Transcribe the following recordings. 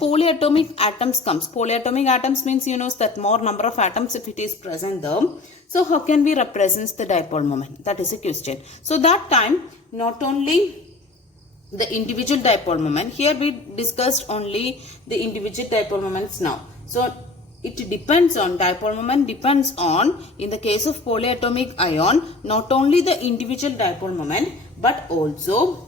polyatomic atoms comes, polyatomic atoms means you know that more number of atoms if it is present there. So how can we represent the dipole moment? That is a question. So that time not only the individual dipole moment, here we discussed only the individual dipole moments now. So it depends on, dipole moment depends on, in the case of polyatomic ion, not only the individual dipole moment but also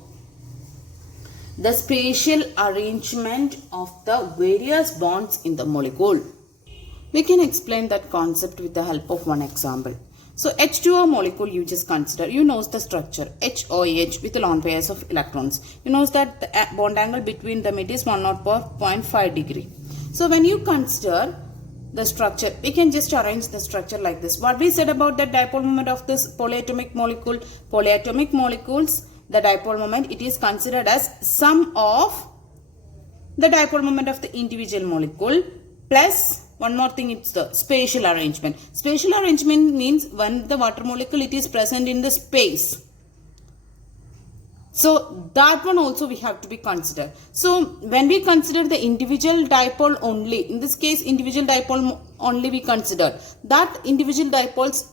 the spatial arrangement of the various bonds in the molecule. We can explain that concept with the help of one example. So H2O molecule you just consider, you know the structure HOH with lone pairs of electrons. You know that the bond angle between them it is 1.5 degree. So when you consider the structure, we can just arrange the structure like this. What we said about the dipole moment of this polyatomic molecule, polyatomic molecules, the dipole moment, it is considered as sum of the dipole moment of the individual molecule plus one more thing, it's the spatial arrangement. Spatial arrangement means when the water molecule it is present in the space. So that one also we have to be considered. So when we consider the individual dipole only, in this case individual dipole only we consider, that individual dipole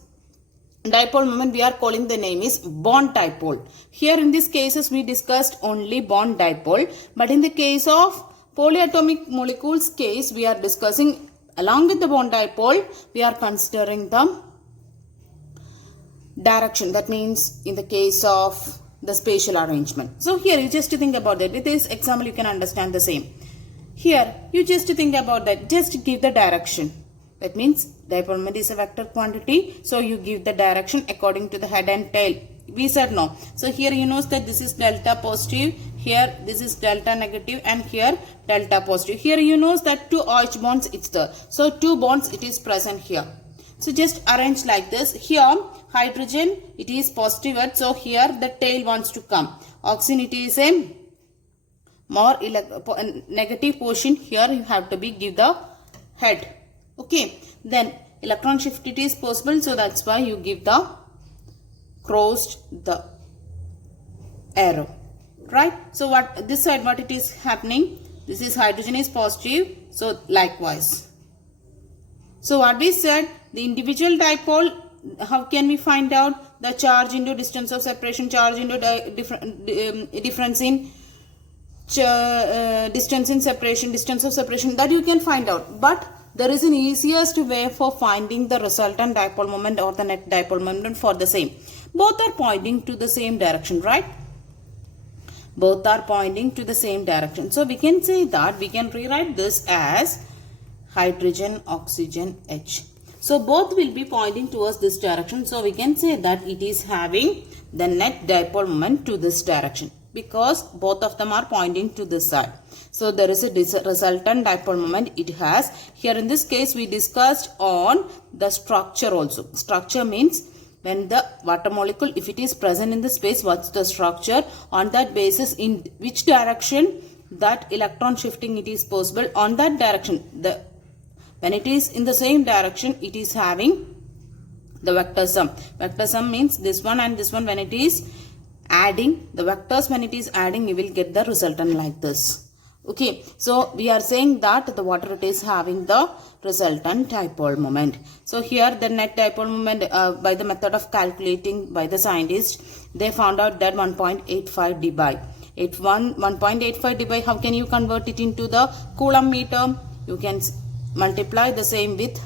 moment we are calling the name is bond dipole. Here in these cases we discussed only bond dipole, but in the case of polyatomic molecules case we are discussing along with the bond dipole we are considering the direction. That means in the case of the spatial arrangement. So here you just to think about that. With this example you can understand the same. Here you just to think about that. Just give the direction. That means dipole moment is a vector quantity. So you give the direction according to the head and tail. We said no. So here you know that this is delta positive. Here this is delta negative and here delta positive. Here you know that two OH bonds it's there. So two bonds it is present here. So just arrange like this. Here hydrogen it is positive, so here the tail wants to come. Oxygen it is a more negative portion. Here you have to be give the head. Okay, then electron shift it is possible, so that's why you give the crossed the arrow, right? So what this side what it is happening, this is hydrogen is positive, so likewise. So what we said, the individual dipole, how can we find out? The charge into distance of separation, charge into difference in distance in separation, distance of separation, that you can find out. But there is an easiest way for finding the resultant dipole moment or the net dipole moment for the same. Both are pointing to the same direction, right? Both are pointing to the same direction. So we can say that we can rewrite this as hydrogen, oxygen, H. So both will be pointing towards this direction. So we can say that it is having the net dipole moment to this direction because both of them are pointing to this side. So there is a resultant dipole moment it has. Here in this case we discussed on the structure also. Structure means when the water molecule, if it is present in the space, what's the structure? On that basis, in which direction that electron shifting it is possible, on that direction. When it is in the same direction, it is having the vector sum. Vector sum means this one and this one. When it is adding, the vectors when it is adding, you will get the resultant like this. Okay, so we are saying that the water it is having the resultant dipole moment. So here the net dipole moment by the method of calculating by the scientists, they found out that 1.85 dBi. 1.85 dBi, how can you convert it into the Coulomb meter? You can multiply the same with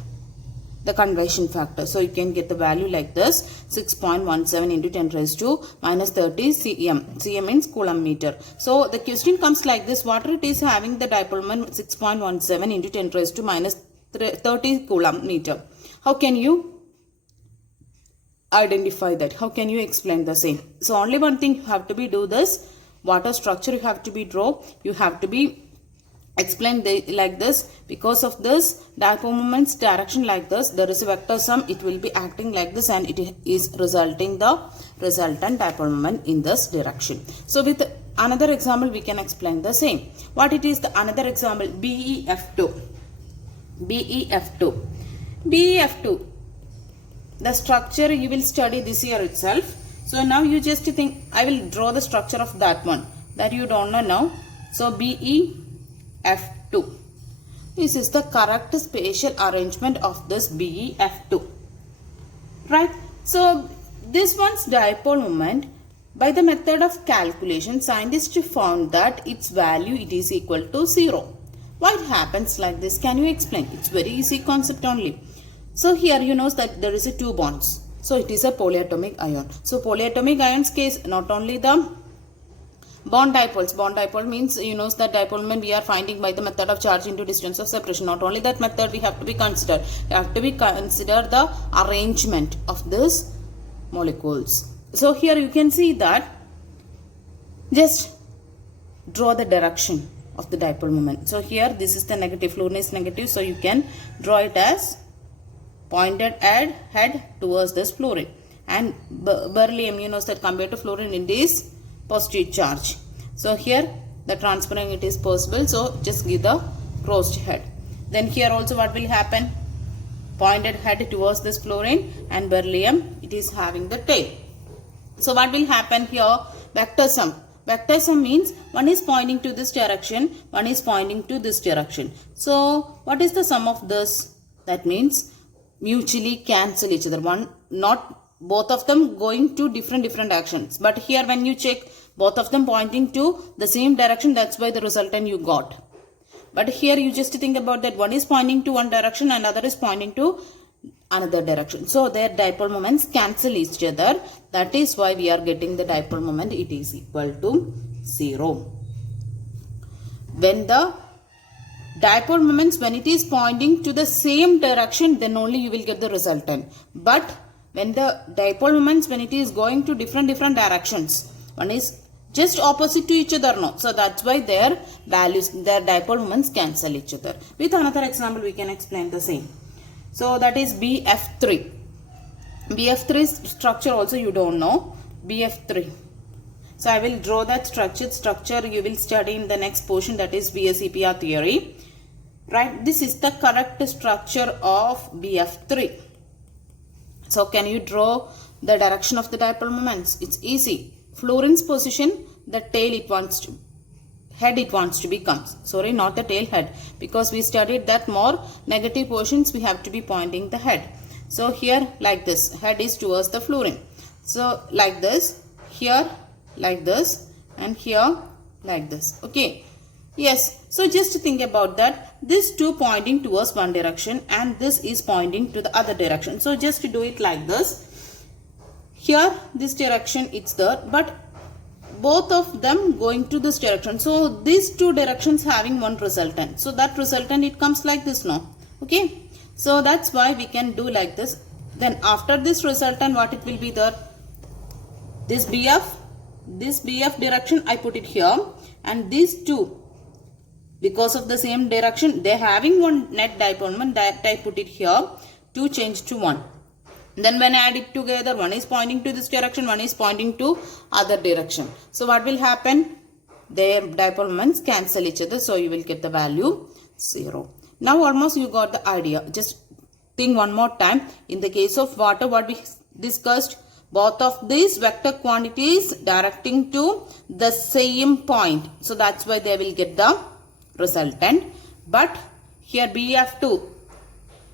the conversion factor. So you can get the value like this, 6.17 into 10 raised to minus 30 cm. Cm means Coulomb meter. So the question comes like this, water it is having the dipole moment 6.17 into 10 raised to minus 30 Coulomb meter. How can you identify that? How can you explain the same? So only one thing you have to be do this, water structure you have to be draw, you have to be explain like this. Because of this dipole moment's direction like this, there is a vector sum, it will be acting like this and it is resulting the resultant dipole moment in this direction. So with another example we can explain the same. What it is the another example, BeF2. BeF2, the structure you will study this year itself. So now you just think, I will draw the structure of that one that you don't know now. So BeF2. This is the correct spatial arrangement of this BeF2. Right? So this one's dipole moment, by the method of calculation, scientists found that its value it is equal to 0. Why it happens like this? Can you explain? It's very easy concept only. So here you know that there is a 2 bonds. So it is a polyatomic ion. So polyatomic ions case, not only the bond dipoles. Bond dipole means you know that dipole moment we are finding by the method of charge into distance of separation. Not only that method we have to be considered. We have to be consider the arrangement of these molecules. So here you can see that just draw the direction of the dipole moment. So here this is the negative, fluorine is negative, so you can draw it as pointed at head towards this fluorine, and beryllium you know that compared to fluorine it is positive charge. So here the transferring it is possible, so just give the crossed head. Then here also what will happen? Pointed head towards this fluorine, and beryllium it is having the tail. So what will happen here? Vector sum. Vector sum means one is pointing to this direction, one is pointing to this direction. So what is the sum of this? That means mutually cancel each other. One, not both of them going to different actions. But here when you check, both of them pointing to the same direction, that's why the resultant you got. But here you just think about that one is pointing to one direction and other is pointing to another direction. So their dipole moments cancel each other. That is why we are getting the dipole moment. It is equal to 0. When the dipole moments, when it is pointing to the same direction, then only you will get the resultant. But when the dipole moments, when it is going to different directions, one is just opposite to each other, no. So that's why their values, their dipole moments cancel each other. With another example, we can explain the same. So that is BF3. BF3 structure also you don't know. BF3. So I will draw that structure you will study in the next portion, that is BSEPR theory. Right? This is the correct structure of BF3. So can you draw the direction of the dipole moments? It's easy. Fluorine's position, the tail it wants to, head it wants to become. Sorry, not the tail, head. Because we studied that more negative portions we have to be pointing the head. So here like this, head is towards the fluorine. So like this, here like this, and here like this. Okay. Yes. So just think about that. This two pointing towards one direction and this is pointing to the other direction. So just do it like this. Here this direction it's there, but both of them going to this direction. So these two directions having one resultant. So that resultant it comes like this now. Okay. So that's why we can do like this. Then after this resultant what it will be there? This BF direction I put it here, and these two, because of the same direction they having one net dipole moment, that I put it here to change to 1. Then when I add it together, one is pointing to this direction, one is pointing to other direction. So what will happen? Their dipole moments cancel each other. So you will get the value 0. Now almost you got the idea. Just think one more time. In the case of water, what we discussed, both of these vector quantities directing to the same point. So that's why they will get the resultant. But here BF2,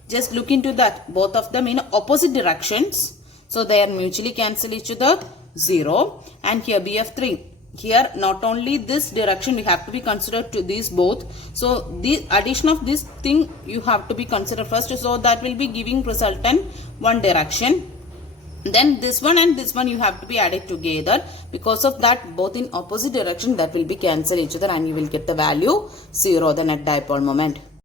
just look into that. Both of them in opposite directions. So they are mutually cancel each other, 0. And here BF3. Here not only this direction we have to be considered to these both. So the addition of this thing you have to be considered first. So that will be giving resultant one direction. Then this one and this one you have to be added together. Because of that both in opposite direction, that will be cancel each other and you will get the value 0, the net dipole moment.